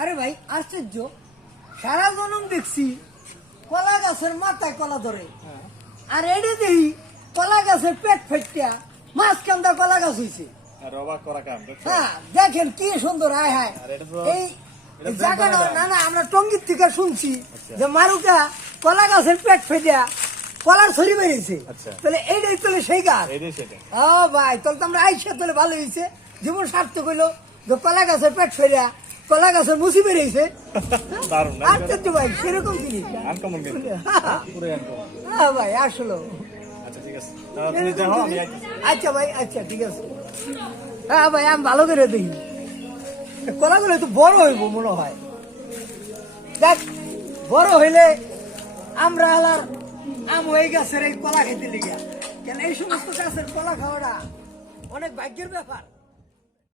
আরে ভাই আশ্চর্য, সারা জনম দেখছি কলা গাছের মাথায় কলা ধরে, আর এডে দেখি কলা গাছের পেট ফেটিয়া মাছ কান্দা কলা গাছ হয়েছে। হ্যাঁ দেখেন কি সুন্দর, হায় হায়। এই জায়গাটা না না আমরা টঙ্গির থেকে শুনছি যে মারুকা কলা গাছের পেট ফেটিয়া কলার ছড়ি বেরিয়েছে, তাহলে এইটাই তাহলে সেই গাছ। ও ভাই তাহলে তো আমরা আইসা তাহলে ভালো হয়েছে, জীবন সার্থক হইলো যে কলা গাছের পেট ফেরিয়া কলা গাছের মুসি বেরিয়েছে। আশ্চর্য ভাই, সেরকম জিনিস। হ্যাঁ ভাই আসলো। আচ্ছা ভাই, আচ্ছা ঠিক আছে। হ্যাঁ ভাই আমি ভালো করে দেখি, কলাগুলো একটু বড় হইব মনে হয়। দেখ বড় হইলে আমরা আলার আম হয়ে গাছের এই কলা খেতে লেগে, কেন এই সমস্ত গাছের কলা খাওয়াটা অনেক ভাগ্যের ব্যাপার।